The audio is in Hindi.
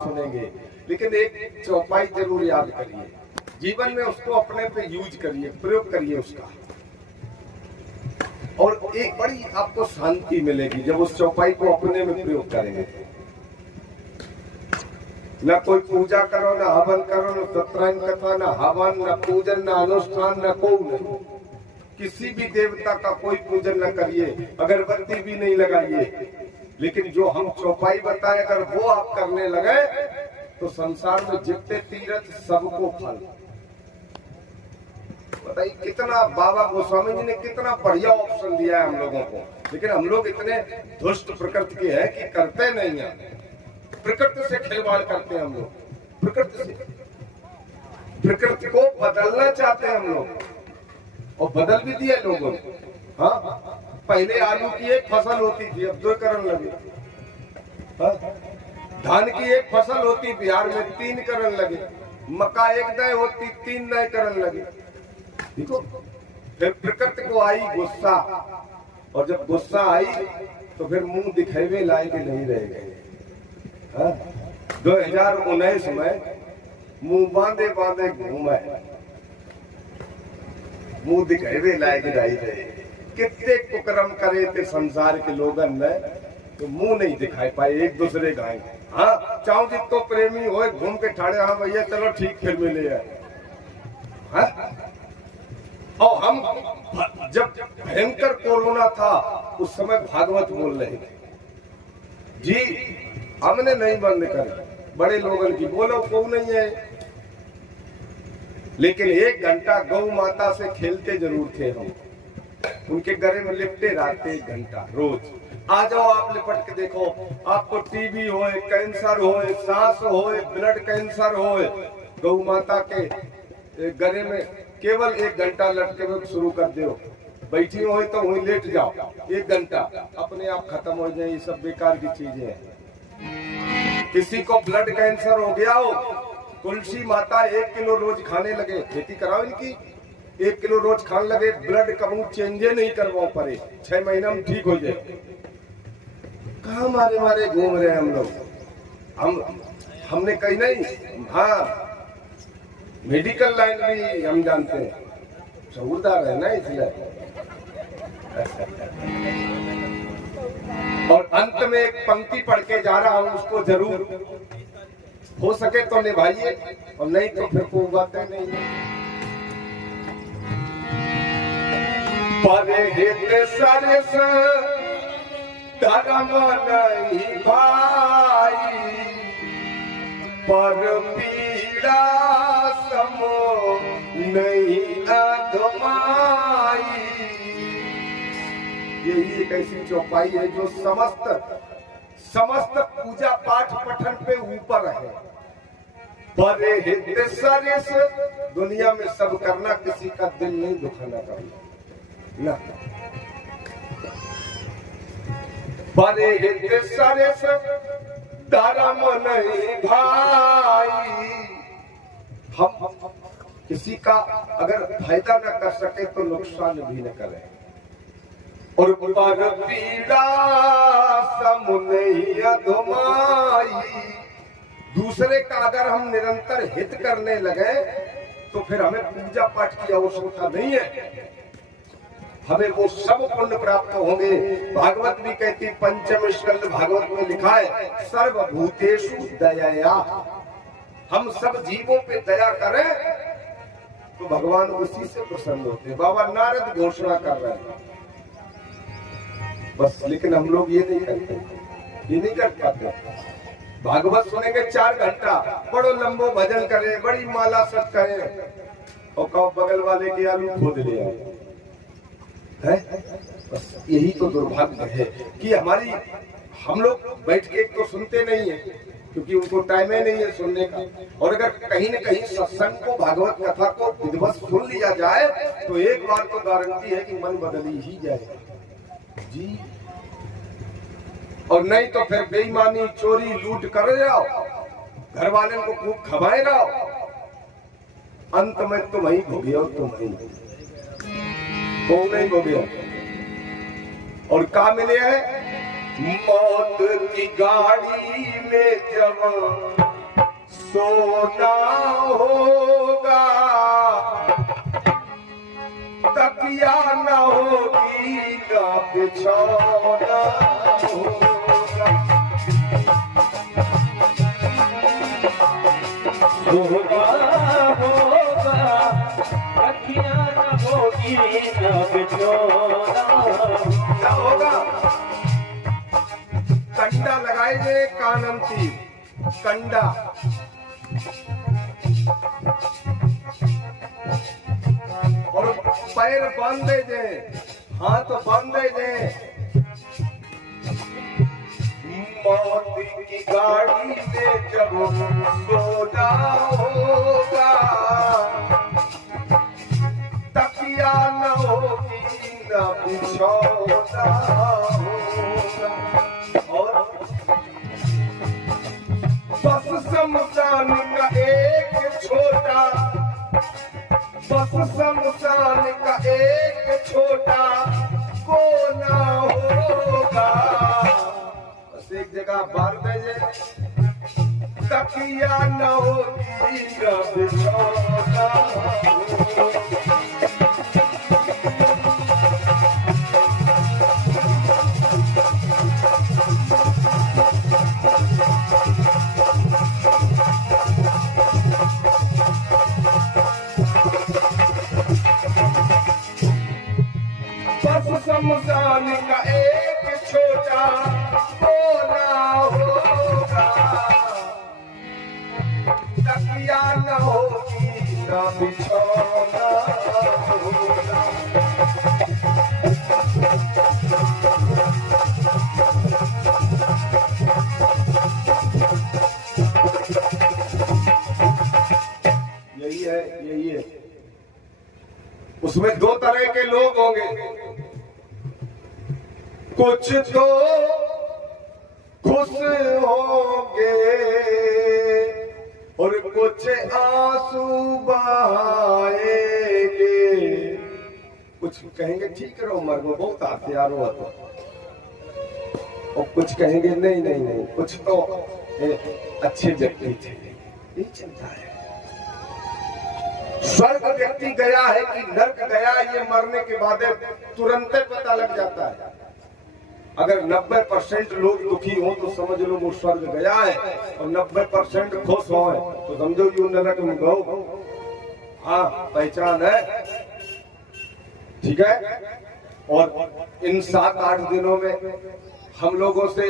सुनेंगे, लेकिन एक चौपाई जरूर याद करिए, जीवन में उसको अपने पे यूज करिए, प्रयोग करिए उसका, और एक बड़ी आपको शांति मिलेगी जब उस चौपाई को अपने में प्रयोग करेंगे। न कोई पूजा करो, न हवन करो, न सत्यनारायण कथा, न हवन, न पूजन, न अनुष्ठान, न को नहीं, किसी भी देवता का कोई पूजन न करिए, अगरबत्ती भी नहीं लगाइए, लेकिन जो हम चौपाई बताए अगर वो आप करने लगे तो संसार में जितने तीर्थ सबको फल। बताइए कितना बाबा गोस्वामी जी ने कितना बढ़िया ऑप्शन दिया है हम लोगों को, लेकिन हम लोग इतने दुष्ट प्रकृति के हैं कि करते नहीं है। प्रकृति से खिलवाड़ करते हैं हम लोग, प्रकृति को बदलना चाहते हैं हम लोग, और बदल भी दिया लोगों ने। हाँ, पहले आलू की एक फसल होती थी, अब 2 करने लगे। हाँ? धान की एक फसल होती बिहार में 3 करने लगे, मक्का 1 दय होती 3 दय करने लगे। देखो, फिर प्रकृति को आई गुस्सा, और जब गुस्सा आई तो फिर मुंह दिखावे लायक नहीं रह गए। 2019 में मुंह बांधे बांधे घूमे, मुंह दिखावे लायक नहीं रहे। कितने कुकर्म करे थे संसार के लोगन ने, तो मुंह नहीं दिखाई पाए एक दूसरे का। हाँ, चाहो जितो प्रेमी हो घूम के ठाड़े, हाँ भैया चलो ठीक फिर मिले। हाँ? और हम जब भयंकर कोरोना था उस समय भागवत बोल रहे थे जी, हमने नहीं बंद करी, बड़े लोगों की बोलो को नहीं है, लेकिन 1 घंटा गौ माता से खेलते जरूर थे हम, उनके गले में लिपटे रहते 1 घंटा रोज। आ जाओ आप लिपट के देखो, आपको टीबी हो, कैंसर हो, सांस हो, ब्लड कैंसर हो, गौ माता के गले में केवल 1 घंटा लटके हुए शुरू कर दो, बैठी हो तो वहीं लेट जाओ, 1 घंटा अपने आप खत्म हो जाए। ये सब बेकार की चीजें हैं। किसी को ब्लड कैंसर हो गया हो, तुलसी माता 1 किलो रोज खाने लगे, खेती कराओ इनकी, 1 किलो रोज खाने लगे, ब्लड कभी चेंजे नहीं करवाओ पड़े, 6 महीना में ठीक हो जाए। कहाँ मारे मारे घूम रहे हैं हम लोग, हमने कही नहीं। हाँ, मेडिकल लाइन भी हम जानते हैं, शऊरदार है ना इसलिए। और अंत में एक पंक्ति पढ़ के जा रहा हूं, उसको जरूर हो सके तो निभाइए, और नहीं तो फिर कोई बातें नहीं है। परहित सरस धर्म नहीं भाई, पर पीड़ा समो नहीं अधमाई। यही एक ऐसी चौपाई है जो समस्त पूजा पाठ पठन पे ऊपर है। परहित सरस, दुनिया में सब करना, किसी का दिल नहीं दुखाना करना। परहित सरस धर्म नहीं भाई, हम किसी का अगर फायदा न कर सके तो नुकसान भी न करें, और पर पीड़ा सम नहीं अधमाई। दूसरे का अगर हम निरंतर हित करने लगे तो फिर हमें पूजा पाठ की आवश्यकता नहीं है, हमें वो सब पुण्य प्राप्त होंगे। भागवत भी कहती, पंचम स्कंद भागवत में लिखा है, सर्वभूतेषु दयया, हम सब जीवों पे दया करें तो भगवान उसी से प्रसन्न होते हैं। बाबा नारद घोषणा कर रहे हैं बस, लेकिन हम लोग ये नहीं करते, ये नहीं कर पाते। भागवत सुनेंगे 4 घंटा, बड़ो लंबो भजन करें, बड़ी माला सट करें, और कहो बगल वाले के आलू खोद ले आए। बस यही तो दुर्भाग्य है कि हम लोग बैठ के तो सुनते नहीं है, क्योंकि उनको टाइम ही नहीं है सुनने का। और अगर कहीं न कहीं सत्संग को, भागवत कथा को विधिवत सुन लिया जाए तो एक बार तो गारंटी है कि मन बदल ही जाएगा जी। और नहीं तो फिर बेईमानी, चोरी, लूट कर जाओ, घर वाले को खूब खवाए रहो, अंत में तुम ही भोगे हो, तुम ही नहीं भोगे हो। और का मिले है, मौत की गाड़ी में जब सोना होगा, तकिया न होगी, ना बिछौना होगा। होगा होगा, तकिया न होगी, ना बिछौना क्या होगा? कंडा लगाए गए कानन तीर, कंडा और पैर बांधे दे, हाथ बांधे दे। मौत की गाड़ी में जब सोना होगा, तकिया न होगी, न बिछौना होगा। और बस शमशान का एक छोटा, बस शमशान का एक छोटा कोना होगा। बस एक जगह बार भेजे, तकिया न होगी, न बिछौना होगा। बस शमशान का एक छोटा कोना होगा, तकिया न होगी, न बिछौना होगा। यही है, यही है। उसमें दो तरह के लोग होंगे, कुछ तो खुश होंगे और कुछ आंसू बहाएंगे। कुछ कहेंगे ठीक रहो, मर वो बहुत आते यार हो, और कुछ कहेंगे नहीं नहीं नहीं, कुछ तो अच्छे व्यक्ति थे। ये चलता है। स्वर्ग व्यक्ति गया है कि नर्क गया, ये मरने के बाद तुरंत पता लग जाता है। अगर 90% लोग दुखी हो तो समझ लो वो स्वर्ग गया है, और 90% खुश हो तो समझो यू नरक में गो। हाँ, पहचान है, ठीक है। और इन 7-8 दिनों में हम लोगों से